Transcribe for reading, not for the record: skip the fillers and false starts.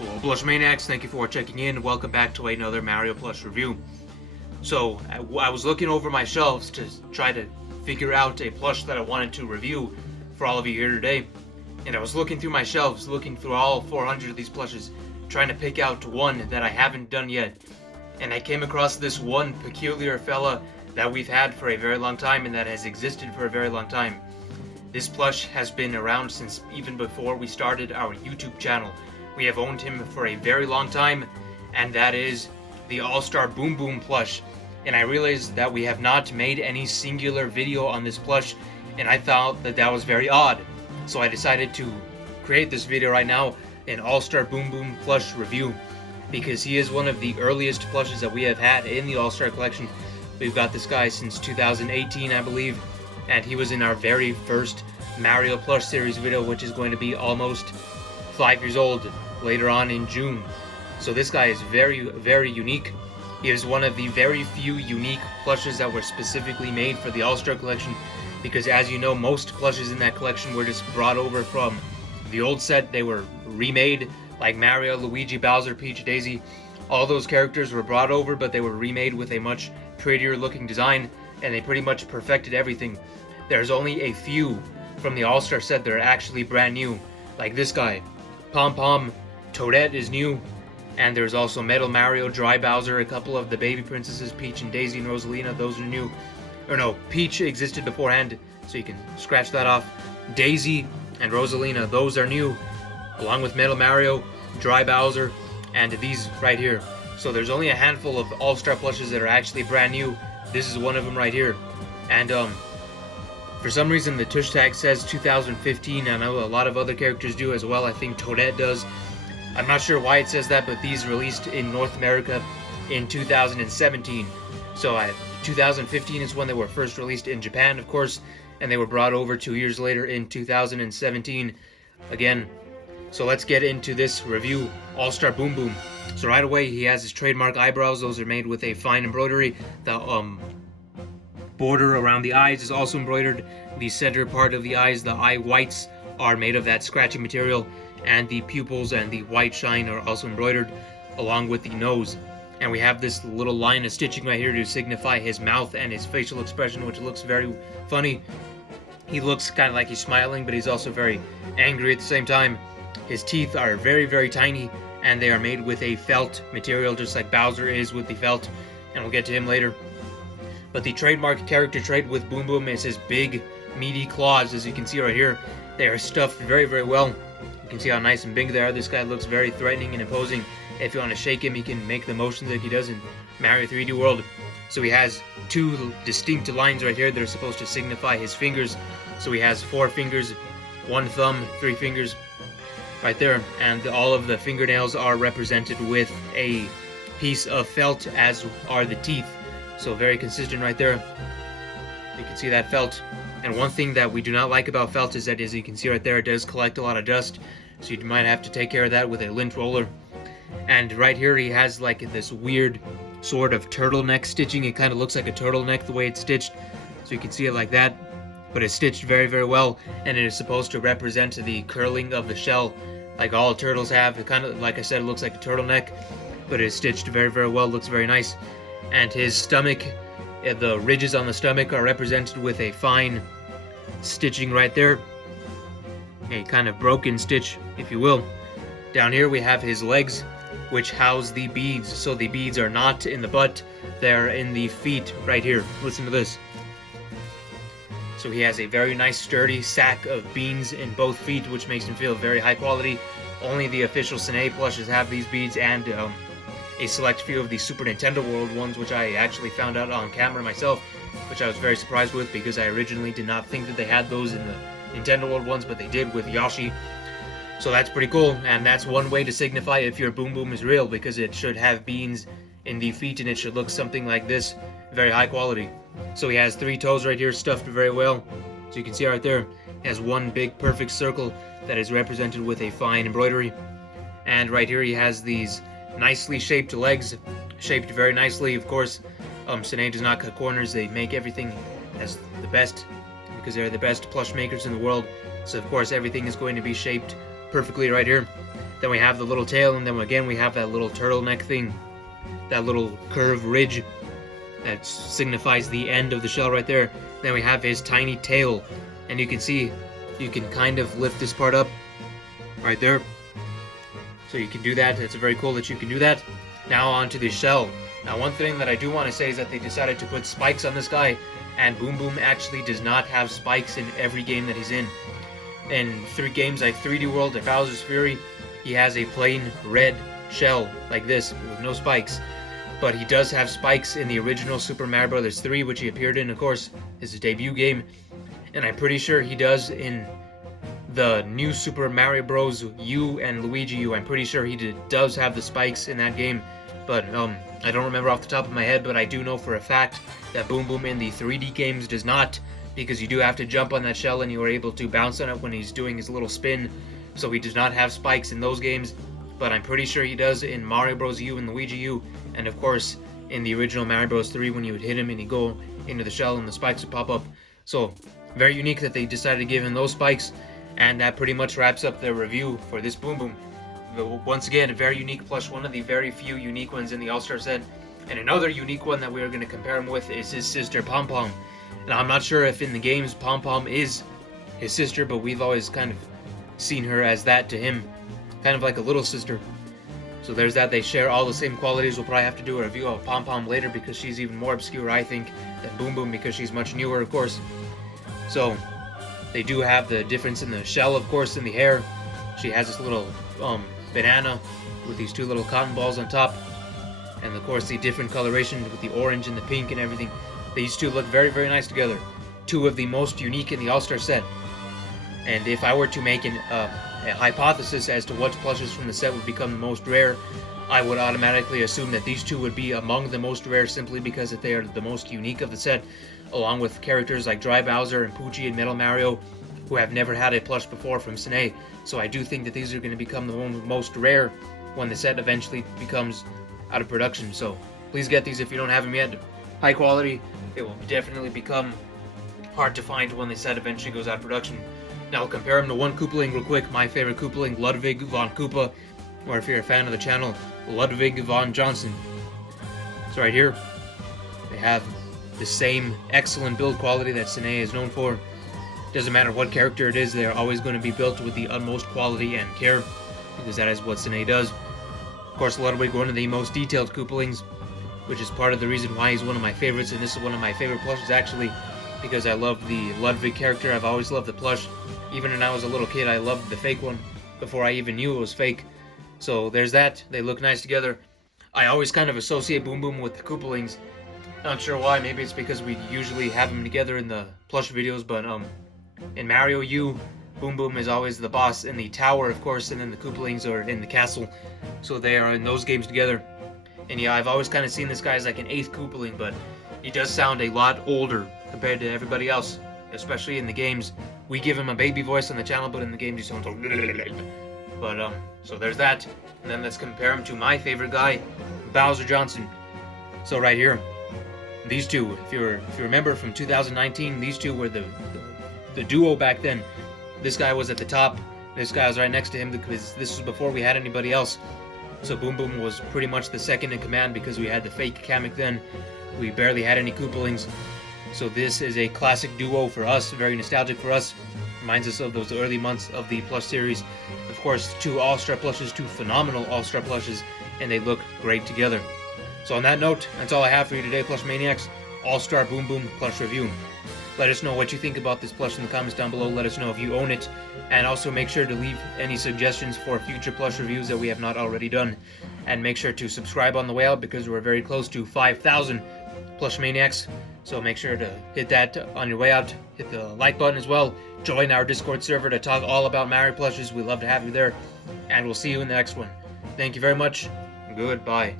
Hello Plush Maniacs, thank you for checking in. Welcome back to another Mario Plush review. So, I was looking over my shelves to try to figure out a plush that I wanted to review for all of you here today. And I was looking through my shelves, looking through all 400 of these plushes, trying to pick out one that I haven't done yet. And I came across this one peculiar fella that we've had for a very long time and that has existed for a very long time. This plush has been around since even before we started our YouTube channel. We have owned him for a very long time, and that is the All-Star Boom Boom plush. And I realized that we have not made any singular video on this plush, and I thought that that was very odd. So I decided to create this video right now, an All-Star Boom Boom plush review, because he is one of the earliest plushes that we have had in the All-Star collection. We've got this guy since 2018, I believe, and he was in our very first Mario Plush series video, which is going to be almost 5 years old later on in June. So this guy is very, very unique. He is one of the very few unique plushes that were specifically made for the All-Star collection, because as you know, most plushes in that collection were just brought over from the old set. They were remade, like Mario, Luigi, Bowser, Peach, Daisy. All those characters were brought over, but they were remade with a much prettier looking design, and they pretty much perfected everything. There's only a few from the All-Star set that are actually brand new, like this guy. Pom Pom, Toadette is new, and there's also Metal Mario, Dry Bowser, a couple of the baby princesses, Peach and Daisy and Rosalina, those are new. Or no, Peach existed beforehand, so you can scratch that off. Daisy and Rosalina, those are new, along with Metal Mario, Dry Bowser, and these right here. So there's only a handful of All-Star plushes that are actually brand new. This is one of them right here. And for some reason the tush tag says 2015, and I know a lot of other characters do as well. I think Toadette does. I'm not sure why it says that, but these released in North America in 2017. So 2015 is when they were first released in Japan, of course, and they were brought over 2 years later in 2017 again. So let's get into this review, All-Star Boom Boom. So right away, he has his trademark eyebrows. Those are made with a fine embroidery. The border around the eyes is also embroidered. The center part of the eyes, the eye whites, are made of that scratchy material, and the pupils and the white shine are also embroidered, along with the nose. And we have this little line of stitching right here to signify his mouth and his facial expression, which looks very funny. He looks kind of like he's smiling, but he's also very angry at the same time. His teeth are very, very tiny, and they are made with a felt material, just like Bowser is with the felt, and we'll get to him later. But the trademark character trait with Boom Boom is his big, meaty claws, as you can see right here. They are stuffed very, very well. You can see how nice and big they are. This guy looks very threatening and imposing. If you want to shake him, he can make the motions like he does in Mario 3D World. So he has two distinct lines right here that are supposed to signify his fingers. So he has 4 fingers, 1 thumb, 3 fingers right there. And all of the fingernails are represented with a piece of felt, as are the teeth. So very consistent right there. You can see that felt. And one thing that we do not like about felt is that, as you can see right there, it does collect a lot of dust. So you might have to take care of that with a lint roller. And right here he has like this weird sort of turtleneck stitching. It kind of looks like a turtleneck the way it's stitched. So you can see it like that. But it's stitched very, very well. And it is supposed to represent the curling of the shell, like all turtles have. It kind of, like I said, it looks like a turtleneck. But it is stitched very, very well. Looks very nice. And his stomach, the ridges on the stomach are represented with a fine stitching right there. A kind of broken stitch, if you will. Down here we have his legs, which house the beads. So the beads are not in the butt, they're in the feet right here. Listen to this. So he has a very nice sturdy sack of beans in both feet, which makes him feel very high quality. Only the official Sine plushes have these beads, and a select few of the Super Nintendo World ones, which I actually found out on camera myself, which I was very surprised with, because I originally did not think that they had those in the Nintendo World ones, but they did with Yoshi. So that's pretty cool, and that's one way to signify if your Boom Boom is real, because it should have beans in the feet and it should look something like this, very high quality. So he has 3 toes right here stuffed very well. So you can see right there, he has one big perfect circle that is represented with a fine embroidery. And right here he has these nicely shaped legs, shaped very nicely. Of course, Sine does not cut corners. They make everything as the best, because they're the best plush makers in the world. So of course everything is going to be shaped perfectly right here. Then we have the little tail, and then again we have that little turtleneck thing, that little curved ridge that signifies the end of the shell right there. Then we have his tiny tail, and you can see, you can kind of lift this part up right there. So you can do that. It's very cool that you can do that. Now onto the shell. Now one thing that I do want to say is that they decided to put spikes on this guy, and Boom Boom actually does not have spikes in every game that he's in. In 3 games like 3D World or Bowser's Fury, he has a plain red shell like this with no spikes. But he does have spikes in the original Super Mario Bros. 3, which he appeared in, of course, his debut game. And I'm pretty sure he does in the new Super Mario Bros. U and Luigi U. I'm pretty sure he does have the spikes in that game. But I don't remember off the top of my head, but I do know for a fact that Boom Boom in the 3D games does not, because you do have to jump on that shell and you are able to bounce on it when he's doing his little spin. So he does not have spikes in those games, but I'm pretty sure he does in Mario Bros. U and Luigi U, and of course in the original Mario Bros. 3 when you would hit him and he'd go into the shell and the spikes would pop up. So very unique that they decided to give him those spikes, and that pretty much wraps up their review for this Boom Boom. Once again, a very unique plush, one of the very few unique ones in the All-Star set. And another unique one that we are going to compare him with is his sister Pom Pom. And I'm not sure if in the games Pom Pom is his sister, but we've always kind of seen her as that to him, kind of like a little sister. So there's that. They share all the same qualities. We'll probably have to do a review of Pom Pom later because she's even more obscure, I think, than Boom Boom, because she's much newer, of course. So they do have the difference in the shell, of course, in the hair. She has this little banana with these 2 little cotton balls on top, and of course the different coloration with the orange and the pink and everything. These 2 look very, very nice together. 2 of the most unique in the All-Star set. And if I were to make a hypothesis as to what plushes from the set would become the most rare, I would automatically assume that these 2 would be among the most rare, simply because they are the most unique of the set, along with characters like Dry Bowser and Poochie and Metal Mario, who have never had a plush before from Sine. So I do think that these are going to become the most rare when the set eventually becomes out of production. So please get these if you don't have them yet. High quality. It will definitely become hard to find when the set eventually goes out of production. Now I'll compare them to one Koopaling real quick. My favorite Koopaling, Ludwig von Koopa, or if you're a fan of the channel, Ludwig von Johnson. So right here, they have the same excellent build quality that Sine is known for. Doesn't matter what character it is, they're always going to be built with the utmost quality and care, because that is what Sine does. Of course, Ludwig, one of the most detailed Koopalings, which is part of the reason why he's one of my favorites, and this is one of my favorite plushes actually, because I love the Ludwig character. I've always loved the plush. Even when I was a little kid, I loved the fake one before I even knew it was fake. So there's that. They look nice together. I always kind of associate Boom Boom with the Koopalings. Not sure why. Maybe it's because we usually have them together in the plush videos, but in Mario U, Boom Boom is always the boss in the tower, of course, and then the Koopalings are in the castle. So they are in those games together. And yeah, I've always kind of seen this guy as like an 8th Koopaling, but he does sound a lot older compared to everybody else, especially in the games. We give him a baby voice on the channel, but in the games he sounds like... But, so there's that. And then let's compare him to my favorite guy, Bowser Johnson. So right here, these 2, if you remember from 2019, these 2 were the duo back then. This guy was at the top, this guy was right next to him, because this was before we had anybody else. So Boom Boom was pretty much the second in command, because we had the fake Kamek then. We barely had any Koopalings. So this is a classic duo for us, very nostalgic for us. Reminds us of those early months of the Plush series. Of course, 2 All-Star plushes, 2 phenomenal All-Star plushes, and they look great together. So on that note, that's all I have for you today, Plush Maniacs. All-Star Boom Boom plush review. Let us know what you think about this plush in the comments down below. Let us know if you own it. And also make sure to leave any suggestions for future plush reviews that we have not already done. And make sure to subscribe on the way out, because we're very close to 5,000 Plush Maniacs. So make sure to hit that on your way out. Hit the like button as well. Join our Discord server to talk all about Mario plushes. We'd love to have you there. And we'll see you in the next one. Thank you very much. Goodbye.